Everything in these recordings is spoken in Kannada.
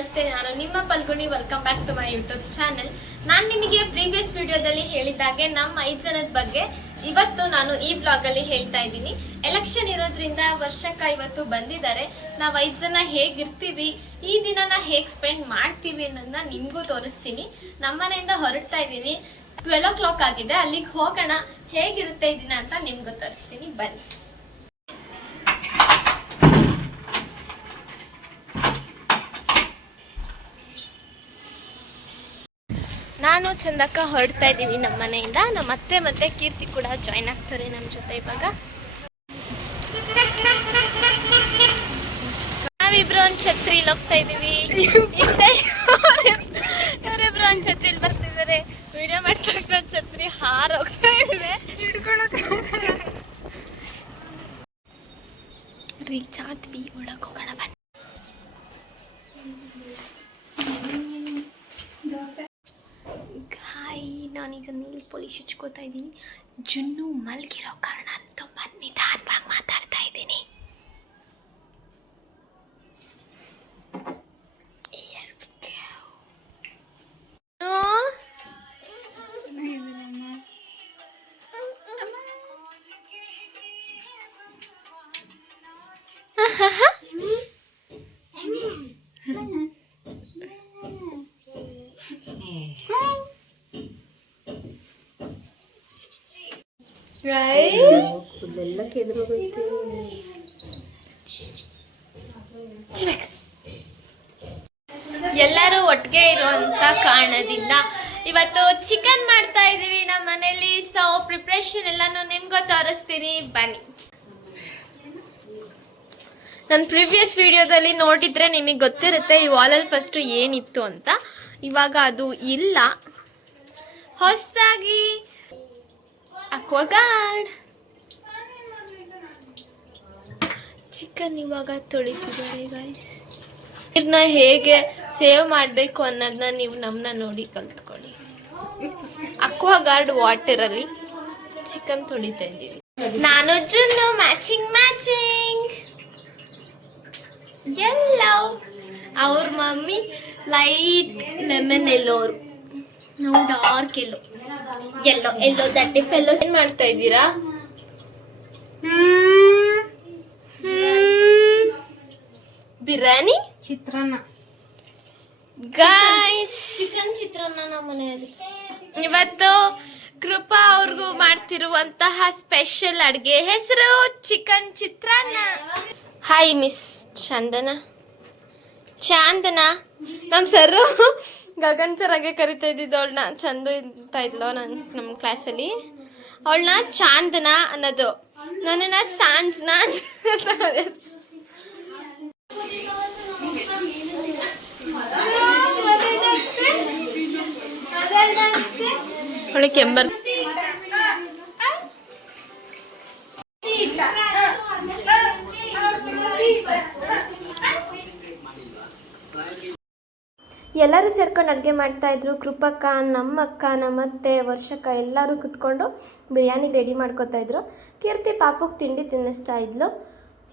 ನಮಸ್ತೆ, ನಾನು ನಿಮ್ಮ Phalguni. Welcome back to my YouTube channel. ನಾನು ನಿಮಗೆ ಪ್ರೀವಿಯಸ್ ವಿಡಿಯೋದಲ್ಲಿ ಹೇಳಿದಾಗೆ ನಮ್ಮ 5 ಜನದ ಬಗ್ಗೆ ಇವತ್ತು ನಾನು ಈ ಬ್ಲಾಗಲ್ಲಿ ಹೇಳ್ತಾ ಇದ್ದೀನಿ. ಎಲೆಕ್ಷನ್ ಇರೋದ್ರಿಂದ ವರ್ಷಕ್ಕೆ ಇವತ್ತು ಬಂದಿದ್ದಾರೆ. ನಾವು 5 ಜನ ಹೇಗಿರ್ತೀವಿ, ಈ ದಿನನ ಹೇಗೆ ಸ್ಪೆಂಡ್ ಮಾಡ್ತೀವಿ ಅನ್ನೋದನ್ನ ನಿಮಗೂ ತೋರಿಸ್ತೀನಿ. ನಮ್ಮನೆಯಿಂದ ಹೊರಡ್ತಾ ಇದ್ದೀನಿ. 12 o'clock ಆಗಿದೆ. ಅಲ್ಲಿಗೆ ಹೋಗೋಣ. ಹೇಗಿರುತ್ತೆ ಈ ದಿನ ಅಂತ ನಿಮ್ಗೂ ತೋರಿಸ್ತೀನಿ, ಬನ್ನಿ. ನಾನು ಚಂದಕ್ಕ ಹೊರಡ್ತಾ ಇದ್ದೀವಿ ನಮ್ಮ ಮನೆಯಿಂದ. ನಮ್ಮ ಅತ್ತೆ ಮತ್ತೆ ಕೀರ್ತಿ ಕೂಡ ಜಾಯ್ನ್ ಆಗ್ತಾರೆ ನಮ್ಮ ಜೊತೆ. ಇವಾಗ ನಾವಿಬ್ರು ಒಂದು ಛತ್ರಿಲಿ ಹೋಗ್ತಾ ಇದ್ದೀವಿ. ಇವರಿಬ್ರು ಒಂದು ಛತ್ರಿಲಿ ಬರ್ತಿದ್ದಾರೆ. ವಿಡಿಯೋ ಮಾಡಿದ ತಕ್ಷಣ ಛತ್ರಿ ಹಾರ ಹೋಗ್ತಾ ಇದೆ. ರೀಚ್ ಆದ್ವಿ, ಒಳಗೆ ಹೋಗೋಣ ಬನ್ನಿ. ನಾನೀಗ ನೀಲ್ ಪಾಲಿಶ್ ಹಚ್ಕೋತಾ ಇದ್ದೀನಿ. ಜುನ್ನು ಮಲ್ಗಿರೋ ಕಾರಣ ತುಂಬ ನಿಧಾನವಾಗಿ ಮಾತಾಡ್ತಾ ಇದ್ದೀನಿ. ಎಲ್ಲರೂ ಒಟ್ಟಿಗೆ ಇರುವಂತ ಕಾರಣದಿಂದ ಇವತ್ತು ಚಿಕನ್ ಮಾಡ್ತಾ ಇದೀವಿ ನಮ್ಮ ಮನೇಲಿ. ಸೊ ಪ್ರಿಪ್ರೇಷನ್ ಎಲ್ಲಾನು ನಿಮ್ಗೂ ತೋರಿಸ್ತೀನಿ, ಬನ್ನಿ. ನನ್ನ ಪ್ರಿವಿಯಸ್ ವಿಡಿಯೋದಲ್ಲಿ ನೋಡಿದ್ರೆ ನಿಮಗೆ ಗೊತ್ತಿರುತ್ತೆ ಈ ವಾಲಲ್ಲಿ ಫಸ್ಟ್ ಏನಿತ್ತು ಅಂತ. ಇವಾಗ ಅದು ಇಲ್ಲ. ಹೊಸದಾಗಿ ಅಕ್ವಾಗಾರ್ಡ್ ಚಿಕನ್ ಇವಾಗ ತೊಳಿತಿದ್ದಾರೆ ಗೈಸ್. ನೀರನ್ನ ಹೇಗೆ ಸೇವ್ ಮಾಡಬೇಕು ಅನ್ನೋದನ್ನ ನೀವು ನಮ್ಮನ್ನ ನೋಡಿ ಕಲ್ತ್ಕೊಳ್ಳಿ. ಅಕ್ವಾಗಾರ್ಡ್ ವಾಟರಲ್ಲಿ ಚಿಕನ್ ತೊಳಿತಾ ಇದ್ದೀವಿ. ನಾನು ಜುನ್ನು ಮ್ಯಾಚಿಂಗ್ ಎಲ್ಲೋ. ಅವ್ರ ಮಮ್ಮಿ ಲೈಟ್ ಲೆಮನ್ ಎಲ್ಲೋರು, ನಾವು ಡಾರ್ಕ್ ಎಲ್ಲೋ ದಟ್ಟಿ ಫೆಲ್ಲೋ. ಏನ್ ಮಾಡ್ತಾ ಇದ್ದೀರಾ? ಬಿರಿಯಾನಿ ಚಿತ್ರಾನ್ನ ಗೈಸ್. ಚಿಕನ್ ಚಿತ್ರಾನ್ನ ನಮ್ಮ ಮನೆಯಲ್ಲಿ ಇವತ್ತು ಕೃಪಾ ಅವ್ರಿಗೂ ಮಾಡ್ತಿರುವಂತಹ ಸ್ಪೆಷಲ್ ಅಡ್ಗೆ ಹೆಸರು ಚಿಕನ್ ಚಿತ್ರಾನ್ನ. Hi miss Chandana. ನಮ್ಮ ಸರ್ ಗಗನ್ ಸರ್ ಹಾಗೆ ಕರಿತಾ ಇದ್ದಿದ್ದು ಅವಳನ್ನ. ಚಂದು ಅಂತ ಇದ್ಲೋ ನಮ್ಮ ಕ್ಲಾಸಲ್ಲಿ. ಅವಳನ್ನ ಚಾಂದನ ಅನ್ನೋದು, ನನ್ನನ್ನ ಸಾಂಜ್ನ ಅವಳಿಗೆ ಕೆಂಬರ್. ಎಲ್ಲರೂ ಸೇರ್ಕೊಂಡು ಅಡುಗೆ ಮಾಡ್ತಾಯಿದ್ರು. ಕೃಪಕ್ಕ, ನಮ್ಮಕ್ಕ, ನಮ್ಮತ್ತೆ, ವರ್ಷಕ್ಕ ಎಲ್ಲರೂ ಕುತ್ಕೊಂಡು ಬಿರಿಯಾನಿಗೆ ರೆಡಿ ಮಾಡ್ಕೋತಾಯಿದ್ರು. ಕೀರ್ತಿ ಪಾಪಕ್ಕೆ ತಿಂಡಿ ತಿನ್ನಿಸ್ತಾ ಇದ್ಲು.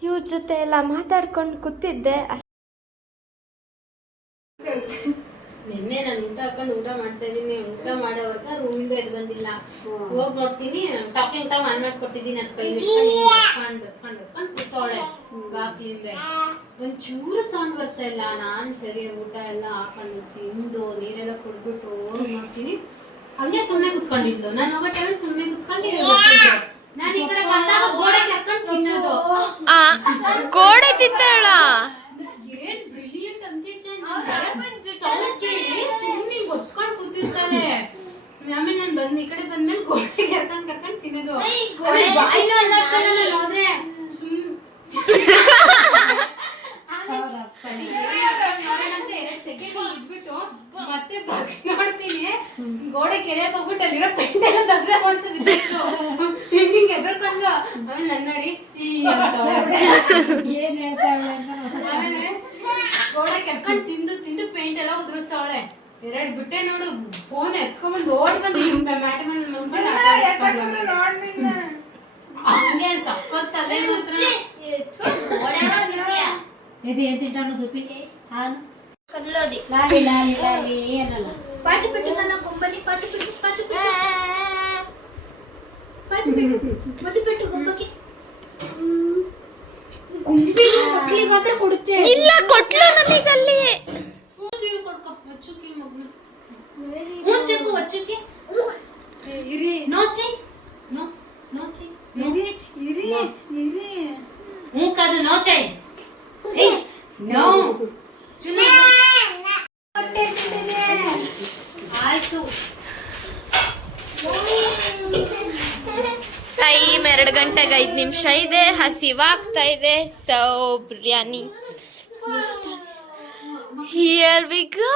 ಇವ್ರ ಜೊತೆ ಎಲ್ಲ ಮಾತಾಡ್ಕೊಂಡು ಕೂತಿದ್ದೆ. ನಿನ್ನೆ ನಾನು ಊಟ ಮಾಡ್ತಾ ಇದ್ದೀನಿ. ಊಟ ಮಾಡೋವಾಗ ರೂಮಿಂದ ಎದ್ದು ಬಂದಿಲ್ಲ. ಹೋಗಿ ನೋಡ್ತೀನಿ, ಟಾಕಿಂಗ್ ಟೈಮ್ ಆನ್ ಮಾಡ್ಕೊಟ್ಟಿದ್ದೀನಿ. ಅದ್ ಕೈಲಿ ಕೂತವಳೆ ಬಾಕ್ಲಿಂದ. ಒಂಚೂರು ಸೌಂಡ್ ಬರ್ತಾ ಇಲ್ಲ. ನಾನ್ ಸರಿ ಊಟ ಎಲ್ಲ ಹಾಕೊಂಡು ತಿಂದು ನೀರೆಲ್ಲ ಕುಡ್ಬಿಟ್ಟು ನೋಡ್ತೀನಿ, ಹಂಗೆ ಸುಮ್ನೆ ಕುತ್ಕೊಂಡಿದ್ಲು. ನಾನು ಹೋಗೋ ಟೈಮ್ ಸುಮ್ನೆ ಕುತ್ಕೊಂಡಿದ್ದೆ. ನಾನು ಈ ಕಡೆ ಬಂದಾಗ ಗೋಡೆ ಕರ್ಕೊಂಡು ತಿನ್ನೋದು. ಗೋಡೆ ತಿಂತಾಳ. ಏನ್ ಬ್ರಿಲಿಯಂಟ್ ಅಂತಿದ್ದೆ. ಸೌಂಡ್ ಕೇಳಿ ಸುಮ್ನೆ ಗೊತ್ಕೊಂಡು ಕೂತಿರ್ತಾಳೆ. ಆಮೇಲೆ ನಾನು ಬಂದ್ ಈ ಕಡೆ ಬಂದ್ಮೇಲೆ ಗೋಡೆ ಕರ್ಕೊಂಡು ತಿನ್ನೋದು. ಬಾಯಿನೂ ಅಲ್ಲಾಡ್ತಾಳೆ ನಾನು ಹೋದ್ರೆ. ಮತ್ತೆ ನೋಡ್ತೀನಿ, ಗೋಡೆ ಕೆರೆಯಕ್ ಹೋಗ್ಬಿಟ್ಟು ಅಲ್ಲಿರೋ ಪೆಂಟ್ ಎಲ್ಲ ತೆಗ್ದೆ ಬಂತದ್ದು. ಹಿಂಗೆ ಎದುರ್ಕೊಂಡು ಆಮೇಲೆ ನನ್ನ ನೋಡಿ ಆಮೇಲೆ ಗೋಡೆ ಕೆರ್ಕೊಂಡು ತಿಂದು ಪೇಂಟ್ ಎಲ್ಲ ಉದುರಿಸವಳೆ. 2 ಬಿಟ್ಟೆ ನೋಡು. ಫೋನ್ ಎತ್ಕೊಂಡ್ಬಂದು ಓಡಿ ಬಂದು ಮ್ಯಾಟ್ ಮೇಲೆ ಹಂಗೆ ಸಕ್ಕತ್ತಲ್ಲೇ ಮಾತ್ರ. ಕಲ್ಲೋದಿ ಲಾಲಿ ಲಾಲಿ ಲಾಲಿ ಏನಲ್ಲ ಪಾಚಿ ಬಿಟ್ಟು ನನ್ನ ಗೊಂಬನಿ ಪಾಚಿ ಬಿಟ್ಟು ಮದುವೆ ಬಿಟ್ಟು ಗೊಂಬಕ್ಕೆ ಗುಂಪಿಗೆ ಮಕ್ಕಳಿಗಾದ್ರೆ ಕೊಡುತ್ತೆ ಇಲ್ಲ ಕೊಟ್ಲು ನನಗಲ್ಲಿ ಕೊಡ್ಕೊ ವಚ್ಚುಕಿ ಮಗ್ನ ಮೂಚೆಕು ವಚ್ಚುಕಿ ಇರಿ ನೋಚಿ ನೋ ನೋಚಿ ಇರಿ ಇರಿ ಇರಿ ಮೂಕದು ನೋಚೆ ಏಯ್ ನೋ ಚುನಿ ಆಯ್ತು ಟೈಮ್ 2 ಗಂಟೆಗೆ 5 ನಿಮಿಷ ಇದೆ. ಹಸಿವಾಗ್ತಾ ಇದೆ. So biryani here we go.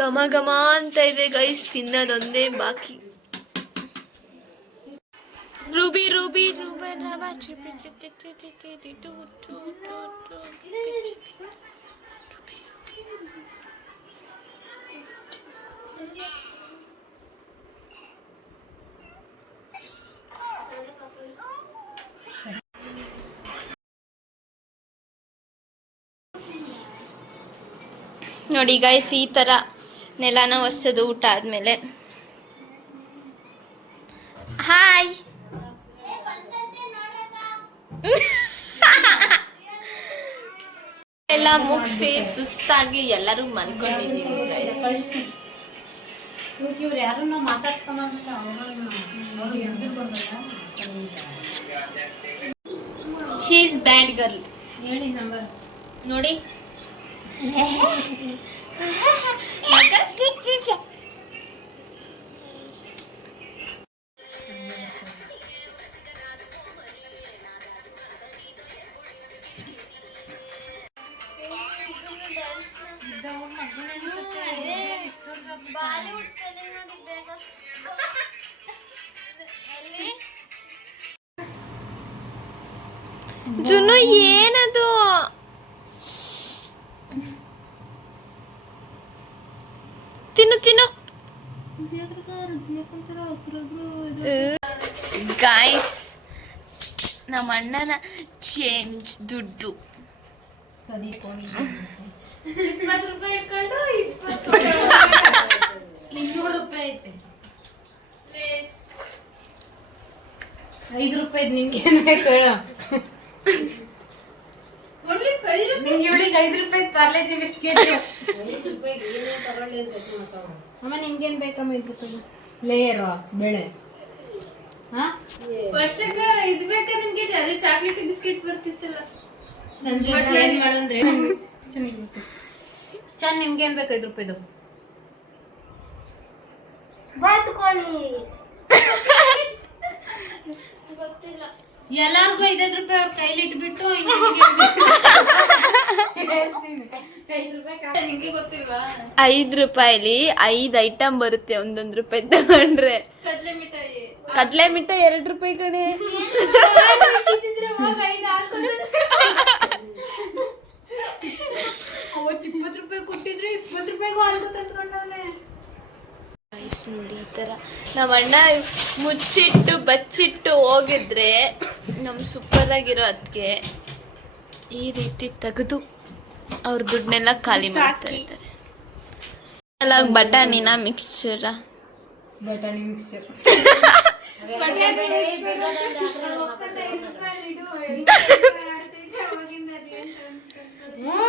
ಘಮ ಘಮ ಅಂತ ಇದೆ ಗೈಸ್. ತಿನ್ನೋದೊಂದೇ ಬಾಕಿ. ರೂಬಿ ರೂಬಿ ರೂಬಿ ರವಾ ನೋಡಿ ಗೈಸ್, ಈ ಥರ ನೆಲನ ಒರೆಸೋದು ಊಟ ಆದಮೇಲೆ. ಹಾಯ್ ಎಲ್ಲ ಮುಗಿಸಿ ಸುಸ್ತಾಗಿ ಎಲ್ಲರೂ ಮನ್ಕೊಂಡಿದ್ದೀವಿ ಗೈಸ್. ಇವ್ರು ಯಾರನ್ನ ಮಾತಾಡ್ಸ್ಕೊಂಡ್ ಶಿ ಇಸ್ ಬ್ಯಾಡ್ ಗರ್ಲ್. ಹೇಳಿ ನಂಬರ್ ನೋಡಿ ಬಾಲಿವುಡ್ ಸ್ಪೆಲ್ಲಿಂಗ್ ನೋಡಿ ಬೇಗ. ಜುನು ಏನದು? ತಿನ್ನು ತಿನ್ನು ಗಾಯ್ಸ್. ನಮ್ಮ ಅಣ್ಣನ ಚೇಂಜ್ ದುಡ್ಡು 20 ರೂಪಾಯಿ ಇಟ್ಕೊಂಡು 200 ರೂಪಾಯಿ ಐತೆ. 5 ರೂಪಾಯಿ ನಿನ್ಗೆ ಏನ್ ಬೇಕು ಹೇಳು. ನಿಂಗೆ ಇವಳಿಗೆ 5 ರೂಪಾಯಿ ಪಾರ್ಲೇಜಿ ಬಿಸ್ಕೆಟ್. ಅಮ್ಮ ನಿಮ್ಗೇನ್ ಬೇಕಮ್ಮ? 5 ರೂಪಾಯಿ ಲೇಯರ್ ಬೆಳೆ. ವರ್ಷಕ್ಕೆ ಇದು ಬೇಕಾ ನಿಮ್ಗೆ? ಅದೇ ಚಾಕ್ಲೇಟ್ ಬಿಸ್ಕೆಟ್ ಬರ್ತಿತ್ತಲ್ಲ ಸಂಜೆ. ಏನ್ ಮಾಡಂದ್ರೆ ಚಂದ ನಿಮ್ಗೇನ್ ಬೇಕು? 5 ರೂಪಾಯಿದು ಗೊತ್ತಿಲ್ಲ. ಎಲ್ಲಾರ್ಗು 5 ರೂಪಾಯಿ ಅವ್ರ ಕೈಲಿ ಇಟ್ಬಿಟ್ಟು ನಿಂಗೆ ಗೊತ್ತಿಲ್ವಾ? 5 ರೂಪಾಯಿಲಿ 5 ಐಟಮ್ ಬರುತ್ತೆ. 1 ರೂಪಾಯಿ ತಗೊಂಡ್ರೆ ಕಡ್ಲೆ ಮಿಠಾಯಿ. ಕಡ್ಲೆ ಮಿಠಾಯಿ 2 ರೂಪಾಯಿ ಕಡೆ. ಅವತ್ತು 20 ರೂಪಾಯಿ ಕೊಟ್ಟಿದ್ರೆ 20 ರೂಪಾಯಿಗೂ ಹಾಲ್ಗೋ ತಂದ್ಕೊಂಡವನೆ. ನೋಡಿ ಈ ಥರ ನಮ್ಮ ಅಣ್ಣ ಮುಚ್ಚಿಟ್ಟು ಬಚ್ಚಿಟ್ಟು ಹೋಗಿದ್ರೆ ನಮ್ಮ ಸೂಪರ್ ಆಗಿರೋ ಅದಕ್ಕೆ ಈ ರೀತಿ ತೆಗೆದು ಅವ್ರ ದುಡ್ಡನ್ನೆಲ್ಲ ಖಾಲಿ ಮಾಡ್ತಾ ಇದ್ದಾರೆ. ಅಲ್ಲ ಬಟಾಣಿನ ಮಿಕ್ಸ್ಚರ ಬಟಾಣಿ ಮಿಕ್ಸ್ಚರ್.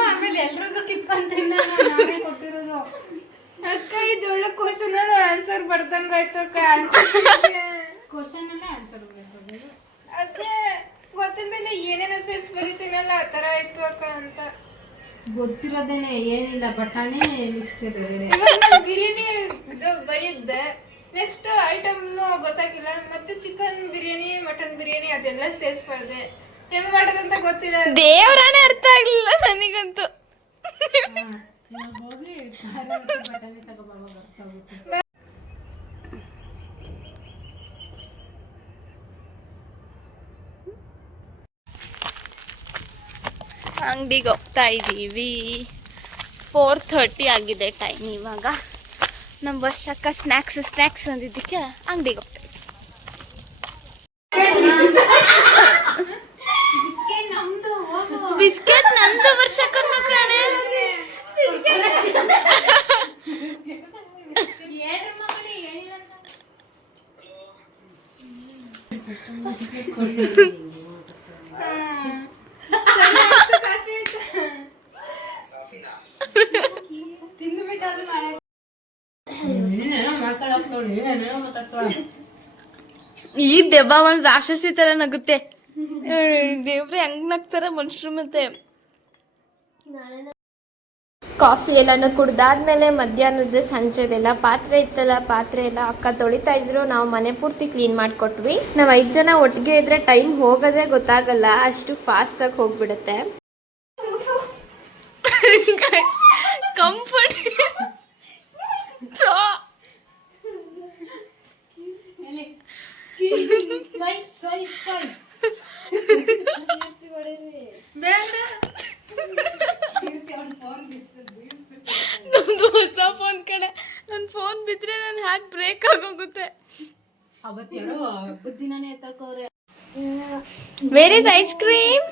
ಆಮೇಲೆ ಎಲ್ರದ್ದು ಕಿತ್ಕೊಂತ ಕೊಟ್ಟಿರೋದು. ಅಕ್ಕ ಇದು ಒಳ್ಳೆ ಕ್ವಶನ್ ಆನ್ಸರ್ ಬರ್ದಂಗಾಯ್ತು ಅಕ್ಕ. ಕ್ವಶನ್ ಅಲ್ಲೇ ಆನ್ಸರ್ ಅದೇ ಗೊತ್ತಿಲ್ಲ. ಏನೇನೋ ಸೇರ್ಸ್ ಬರೀತೀನಲ್ಲ ಆ ತರ ಆಯ್ತು ಅಕ್ಕ ಅಂತ ಗೊತ್ತಿರೋದೇನೆ. ಏನಿಲ್ಲ, ಬಟಾಣಿ ಮಿಕ್ಸ್ಚರ್ ಬಿರಿಯಾನಿ ಇದು ಬರೀದ್ದೆ. ನೆಕ್ಸ್ಟ್ ಐಟಮ್ ಗೊತ್ತಾಗಿಲ್ಲ. ಮತ್ತೆ ಚಿಕನ್ ಬಿರಿಯಾನಿ, ಮಟನ್ ಬಿರಿಯಾನಿ ಅದೆಲ್ಲ ಸೇರಿಸ್ಬಾರ್ದೆ. ಹೆಂಗ್ ಮಾಡೋದಂತ ಗೊತ್ತಿಲ್ಲ. ದೇವರಾನೇ ಅರ್ಥ ಆಗ್ಲಿಲ್ಲ ನನಗಂತೂ. ಹೋಗಿ ಬಟಾಣಿ ತಗೋಬಾರ್ದು. ಅಂಗಡಿಗೆ ಹೋಗ್ತಾ ಇದ್ದೀವಿ. 4:30 ಆಗಿದೆ ಟೈಮ್ ಇವಾಗ. ನಮ್ಮ ವರ್ಷಕ್ಕ ಸ್ನ್ಯಾಕ್ಸ್ ಅಂದಿದ್ದಕ್ಕೆ ಅಂಗಡಿಗೆ ಹೋಗ್ತಾ ಇದ್ದೀವಿ. ಬಿಸ್ಕೆಟ್ ನಂದು ವರ್ಷಕ್ಕೊಂದು ಕಣೆ. ಈ ದೆವ್ವ ಒಂದ್ ರಾಕ್ಷಸಿ ತರ ನಗುತ್ತೆ. ದೇವ್ರೆ ಹೆಂಗ್ ನಗ್ತಾರ ಮನುಷ್ಯರು. ಮತ್ತೆ ಕಾಫಿ ಎಲ್ಲಾನು ಕುಡ್ದಾದ್ಮೇಲೆ ಮಧ್ಯಾಹ್ನದ ಸಂಜೆದೆಲ್ಲ ಪಾತ್ರೆ ಇತ್ತಲ್ಲ, ಪಾತ್ರೆ ಎಲ್ಲ ಅಕ್ಕ ತೊಳಿತಾ ಇದ್ರು. ನಾವು ಮನೆ ಪೂರ್ತಿ ಕ್ಲೀನ್ ಮಾಡಿಕೊಟ್ವಿ. ನಾವು 5 ಜನ ಒಟ್ಟಿಗೆ ಇದ್ರೆ ಟೈಮ್ ಹೋಗೋದೇ ಗೊತ್ತಾಗಲ್ಲ, ಅಷ್ಟು ಫಾಸ್ಟ್ ಆಗಿ ಹೋಗ್ಬಿಡುತ್ತೆ. ಕಂಫರ್ಟ್ ನಮ್ದು ಹೊಸ ಫೋನ್ ಕಡೆ. ನನ್ನ ಫೋನ್ ಬಿದ್ರೆ ನಾನು ಹ್ಯಾಕ್ ಬ್ರೇಕ್ ಆಗೋಗುತ್ತೆ. ಅವತ್ತಾರೋ ಹಬ್ಬದ ದಿನಾನೇ ಎತ್ತಕೋರೆ. Where is ice cream?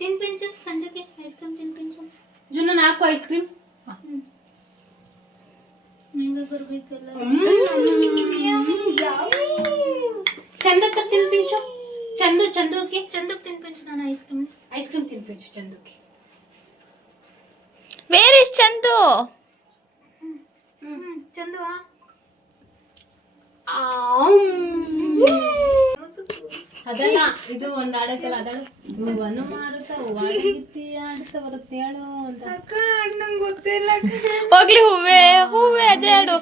ತಿನ್ಪಿಂಚು ಸಂಜೆಗೆ ಐಸ್ ಕ್ರೀಮ್ ತಿನ್ಪಿಂಚು. ಜುನ್ನು 4 ಐಸ್ ಕ್ರೀಮ್ ನಿಂಗೆ ಬರ್ಬೇಕಲ್ಲ. ಚಂದಕ್ಕ ತಿನ್ಪಿಂಚು. ಚಂದುಕ್ಕೆ ತಿನ್ಪಿಂಚು. ನಾನು ಐಸ್ ಕ್ರೀಮ್ ತಿನ್ಪಿಂಚು ಚಂದುಕ್ಕೆ. Where is Chandu? ಚಂದು ಅದಲ್ಲ, ಇದು ಒಂದ್ ಆಡೈತಲ್ಲ ಅದಾಳು. ಹೂವನ್ನು ಮಾರುತ್ತ ಹೂವಾಡಿಗಿತ್ತಿ ಆಡುತ್ತ ಬರುತ್ತೆ ಹೇಳು ಅಂತ. ಅಕ್ಕ ನಂಗೆ ಗೊತ್ತಿಲ್ಲ. ಹೋಗ್ಲಿ, ಹೂವೇ ಅದೇ ಆಡು.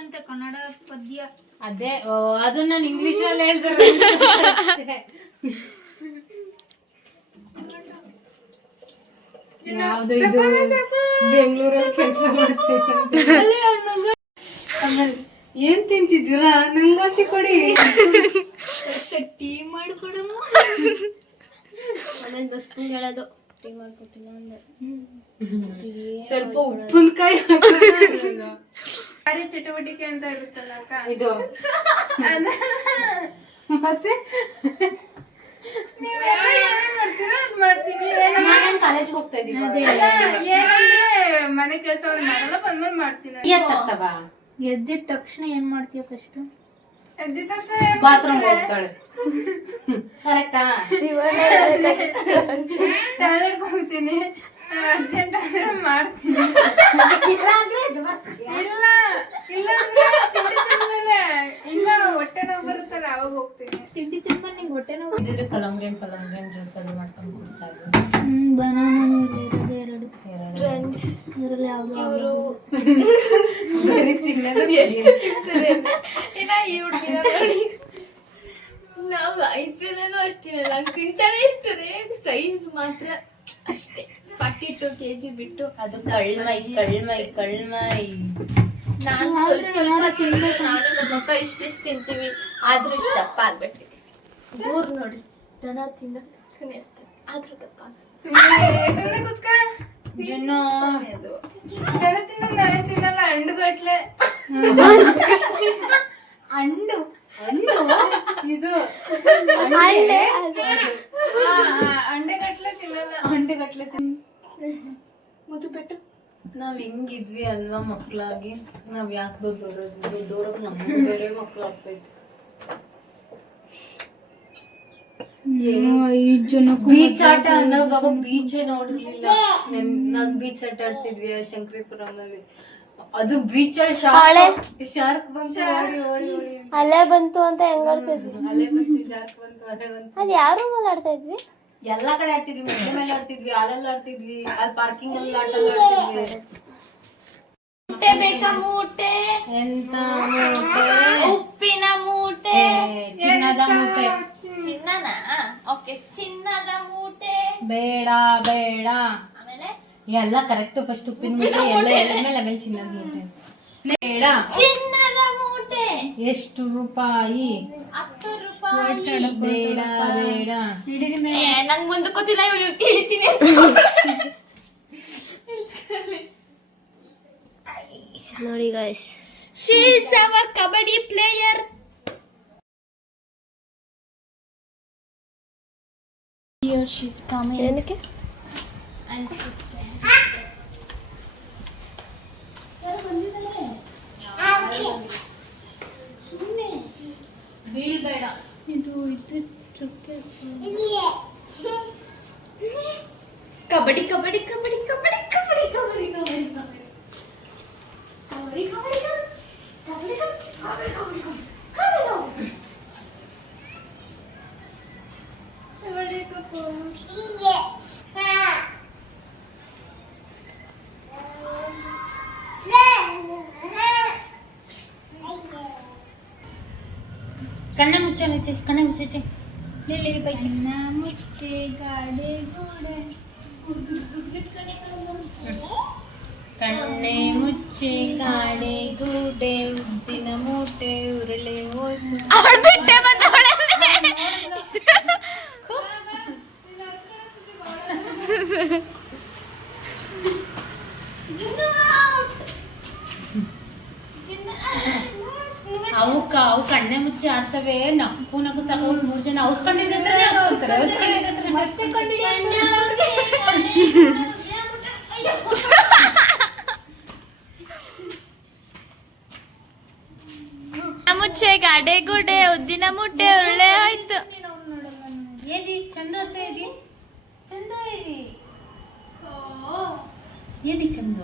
ಅಂತ ಕನ್ನಡ ಪದ್ಯ ಅದೇ. ಅದು ನಾನು ಇಂಗ್ಲಿಷ್ ಅಲ್ಲಿ ಹೇಳ್ತಾರೆ. ಯಾವ್ದು ಇದು ಬೆಂಗಳೂರಲ್ಲಿ ಕೆಲಸ ಮಾಡ್ತೀನಿ. ಆಮೇಲೆ ಏನ್ ತಿಂತಿದ್ದೀರಾ? ನಂಗೋಸಿ ಕೊಡಿ. ಟೀ ಮಾಡಿಕೊಡಮ್ಮ. ಆಮೇಲೆ ಬಸ್ ಹೇಳೋದು ಟೀ ಮಾಡ್ಕೊಟ್ಟಿಲ್ಲ ಅಂದ್ರೆ ಸ್ವಲ್ಪ ಉಪ್ಪಿನಕಾಯಿ ಚಟುವಟಿಕೆ ಅಂತ ಇರುತ್ತಲ್ಲ ಅಕ್ಕ ಇದು. ಮತ್ತೆ ಕಾಲೇಜ್ ಹೋಗ್ತಾ ಇದೀವಿ. ಮನೆ ಕೆಲಸ ಮಾಡಲ್ಲ, ಬಂದ್ಮೇಲೆ ಮಾಡ್ತೀನಿ. ಎದ್ದಿದ ತಕ್ಷಣ ಏನ್ ಮಾಡ್ತೀಯ? ಫಸ್ಟ್ ಎದ್ದಿದ ತಕ್ಷಣ ಬಾತ್ರೂಮ್ ಹೋಗ್ತಾಳೆ. ಕರೆಕ್ಟಾ? ಟಾಯ್ಲೆಟ್ ಹೋಗ್ತೀನಿ, ಅರ್ಜೆಂಟ್ ಆದ್ರೆ ಮಾಡ್ತೀನಿ. ಇಲ್ಲ ಹೊಟ್ಟೆ ನೋವು ಬರುತ್ತಲ್ಲ ಅವಾಗ ಹೋಗ್ತೀನಿ. ತಿಂಡಿ ತಿನ್ಬಂದು ನಿಂಗೆ ಹೊಟ್ಟೆ ನೋವು ಇದ್ರೆ ಕಲಂಗ್ರಿ ಜ್ಯೂಸ್ ಅಲ್ಲಿ ಮಾಡ್ಕೊಂಡು ಕುಡಿಸಾಗ. ಬನಾನಾ ಇರೋದೇ ಎರಡು ಫ್ರೆಂಡ್ಸ್ ಇರಲ್ಲ. ಇವರು ಎಷ್ಟು ತಿಂತಾರೆ ಇನ್ನ ಈ ಹುಡುಗಿನ ನೋಡಿ. ನಾವು 5 ಜನನು ಅಷ್ಟಿರಲ್ಲ, ತಿಂತಾನೆ ಇರ್ತಾರೆ. ಸೈಜ್ ಮಾತ್ರ ಅಷ್ಟೇ 42 kg ಬಿಟ್ಟು. ಅದು ಕಳ್ಮೈ. ನಾನು ಸ್ವಲ್ಪ ತಿನ್ಬೇಕು. ನಾನು ನಮ್ಮಪ್ಪ ಇಷ್ಟಿಷ್ಟು ತಿಂತೀವಿ, ಆದ್ರೂ ಇಷ್ಟು ದಪ್ಪ ಆಗ್ಬಿಟ್ಟಿದ್ದೀವಿ. ಊರ್ ನೋಡಿ, ದನ ತಿನ್ನಕ್ ತಕ್ಕನೆ ಇರ್ತದೆ, ಆದ್ರೂ ದಪ್ಪ ತಿನ್ನಲ್ಲ. ಅಂಡುಗಟ್ಲೆ ಅಂಡು ಇದು ಅಂಡೆಗಟ್ಲೆ ತಿನ್ನಲ್ಲ. ಅಂಡೆಗಟ್ಲೆ ಮುದ್ದು ಬಿಟ್ಟು ನಾವ್ ಹೆಂಗಿದ್ವಿ ಅಲ್ವಾ ಮಕ್ಳಾಗಿ. ನಾವ್ ಯಾಕೆ ದೊಡ್ಡವ್ರಾಗ ನಮಗೂ ಬೇರೆ ಮಕ್ಳು ಆಗ್ತೈತಿ. ಬೀಚ್ ಆಟ ಅನ್ನೋವಾಗ ಬೀಚೇ ನೋಡಿರ್ಲಿಲ್ಲ. ನಾನ್ ಬೀಚ್ ಆಟ ಆಡ್ತಿದ್ವಿ ಶಂಕರಿಪುರಮಲ್ಲಿ. ಅದು ಬೀಚ್ ಶಾರ್ಕ್ ಬಂತು, ಅಲೆ ಬಂತು ಅಂತ ಹೆಂಗ್ ಆಡ್ತಿದ್ವಿ? ಅಲೆ ಬಂತು, ಶಾರ್ಕ್ ಬಂತು, ಅಲೆ ಬಂತು. ಅದ್ ಯಾವ ರೂಮಲ್ಲಿ ಆಡ್ತಾ ಇದ್ವಿ? ಎಲ್ಲಾ ಕಡೆ ಆಡ್ತಿದ್ವಿ. ಮೆಟ್ಟೆ ಮೇಲೆ ಆಡ್ತಿದ್ವಿ, ಹಾಲಲ್ಲಿ ಆಡ್ತಿದ್ವಿ, ಅಲ್ಲಿ ಪಾರ್ಕಿಂಗ್ ಅಲ್ಲಿ ಆಡ್ತಿದ್ವಿ. ಮೂಟೆ ಬೇಕಾ? ಮೂಟೆ ಎಂತ ಮೂಟೆ? ಉಪ್ಪಿನ ಮೂಟೆ, ಚಿನ್ನದ ಮೂಟೆ. ಚಿನ್ನನ? ಓಕೆ, ಚಿನ್ನದ ಮೂಟೆ. ಬೇಡ. ಆಮೇಲೆ ಎಲ್ಲ ಕರೆಕ್ಟ್. ಫಸ್ಟ್ ಉಪ್ಪಿನ ಮೂಟೆ ಎಲ್ಲ ಎಳೆದ್ಮೇಲೆ ಆಮೇಲೆ ಚಿನ್ನದ ಮೂಟೆ. ಬೇಡ. ಚಿನ್ನದ ಮೂಟೆ ಎಷ್ಟು ರೂಪಾಯಿ? 10 ರೂಪಾಯಿ. ಬೇಡ. ನಂಗೆ ಮುಂದೆ ಗೊತ್ತಿಲ್ಲ, ಹೇಳ್ತೀನಿ. ನೋಡಿ guys, she is our kabaddi player. Here she's coming. ಏನಕ್ಕೆ ಬೀಳ್ಬೇಡ. ಇದು ಚುಕ್ಕೆ ಕಬಡ್ಡಿ ಕಬಡ್ಡಿ ಕಬಡ್ಡಿ ಕಬಡ್ಡಿ ಕಬಡ್ಡಿ ಕಬಡ್ಡಿ ಕಬಡ್ಡಿ ಕಬಡ್ಡಿ ಕಬಡ್ಡಿ ಕಬಡ್ಡಿ ಕಬಡ್ಡಿ ಕಬಡ್ಡಿ ಕಬಡ್ಡಿ ಕಣ್ಣ ಮುಚ್ಚ ಮುಚ್ಚೆ ಕಣ್ಣ ಮುಚ್ಚೆ ಲಿಲ್ಲಿ ಬೈಕ್ ಮುಚ್ಚೆ ಗಾಡೆ ಗೋಡೆ ಕಣ್ಣೆ ಮುಚ್ಚೆ ಗಾಡೆ ಗೂಡೆ ಉದ್ದಿನ ಮೂಟೆ ಉರುಳೆ ಹೋಯ್ತು. ಅವಳು ಬಿಟ್ಟೆ ಬಂದವಳೆ ಅವು ಕಣ್ಣೆ ಮುಚ್ಚಿ ಆಡ್ತವೆ. ನಕ್ಕು ನಕ್ಕು ತಗೋ 3 ಜನ ಔಸ್ಕೊಂಡಿದ್ರೆ ಮುಚ್ಚೆ ಗಾಡೆ ಗುಡೆ ಉದ್ದಿನ ಮುಟ್ಟೆ ಉರುಳೆ ಹೋಯ್ತು. ಏದಿ ಚಂದ ಹೊತ್ತ ಏದಿ ಚಂದ ಏದಿ ಏದಿ ಚಂದ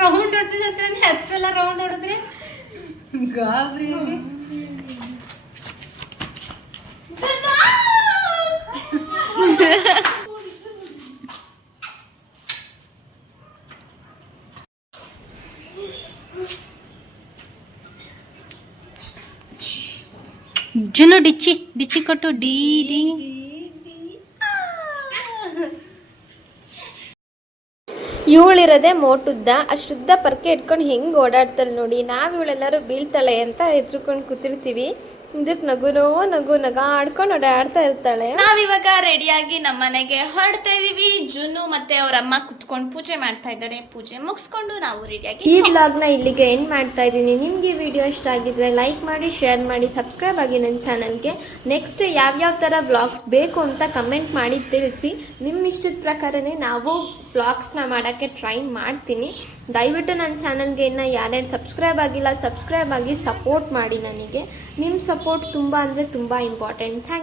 ರೌಂಡ್ ಹೊಡ್ತಿದ್ರೆ ಹಚ್ಚಲ್ಲ. ರೌಂಡ್ ಹೊಡೆದ್ರೆ ಗಾಬರಿ ಜುನು ಡಿಚ್ಚಿ ಕೊಟ್ಟು ಡಿ ಡಿ. ಇವಳಿರದೆ ಮೋಟುದ್ದ ಅಷ್ಟುದ್ದ ಪರ್ಕೆ ಇಟ್ಕೊಂಡು ಹೆಂಗೆ ಓಡಾಡ್ತಾಳೆ ನೋಡಿ. ನಾವು ಇವಳೆಲ್ಲರೂ ಬೀಳ್ತಾಳೆ ಅಂತ ಎದ್ರುಕೊಂಡು ಕೂತಿರ್ತೀವಿ. ಇದಕ್ಕೆ ನಗು ಆಡ್ಕೊಂಡು ಓಡಾಡ್ತಾ ಇರ್ತಾಳೆ. ನಾವಿವಾಗ ರೆಡಿಯಾಗಿ ನಮ್ಮ ಮನೆಗೆ ಹೊರಡ್ತಾ ಇದೀವಿ. ಜುನು ಮತ್ತೆ ಅವ್ರ ಅಮ್ಮ ಕುತ್ಕೊಂಡು ಪೂಜೆ ಮಾಡ್ತಾ ಇದ್ದಾರೆ. ಪೂಜೆ ಮುಗಿಸ್ಕೊಂಡು ನಾವು ರೆಡಿಯಾಗಿ ಈ ವ್ಲಾಗ್ನ ಇಲ್ಲಿಗೆ ಎಂಡ್ ಮಾಡ್ತಾ ಇದ್ದೀನಿ. ನಿಮ್ಗೆ ಈ ವಿಡಿಯೋ ಇಷ್ಟ ಆಗಿದ್ರೆ ಲೈಕ್ ಮಾಡಿ, ಶೇರ್ ಮಾಡಿ, ಸಬ್ಸ್ಕ್ರೈಬ್ ಆಗಿ ನನ್ನ ಚಾನಲ್ಗೆ. ನೆಕ್ಸ್ಟ್ ಯಾವ್ಯಾವ ಥರ ವ್ಲಾಗ್ಸ್ ಬೇಕು ಅಂತ ಕಮೆಂಟ್ ಮಾಡಿ ತಿಳಿಸಿ. ನಿಮ್ಮ ಇಷ್ಟದ ಪ್ರಕಾರನೇ ನಾವು ವ್ಲಾಗ್ಸ್ನ ಮಾಡೋಕ್ಕೆ ಟ್ರೈ ಮಾಡ್ತೀನಿ. ದಯವಿಟ್ಟು ನನ್ನ ಚಾನಲ್ಗೆ ಇನ್ನು ಯಾರ್ಯಾರು ಸಬ್ಸ್ಕ್ರೈಬ್ ಆಗಿಲ್ಲ ಸಬ್ಸ್ಕ್ರೈಬ್ ಆಗಿ ಸಪೋರ್ಟ್ ಮಾಡಿ. ನನಗೆ ನಿಮ್ಮ ಸಪೋರ್ಟ್ ತುಂಬ ಅಂದರೆ ತುಂಬ ಇಂಪಾರ್ಟೆಂಟ್. ಥ್ಯಾಂಕ್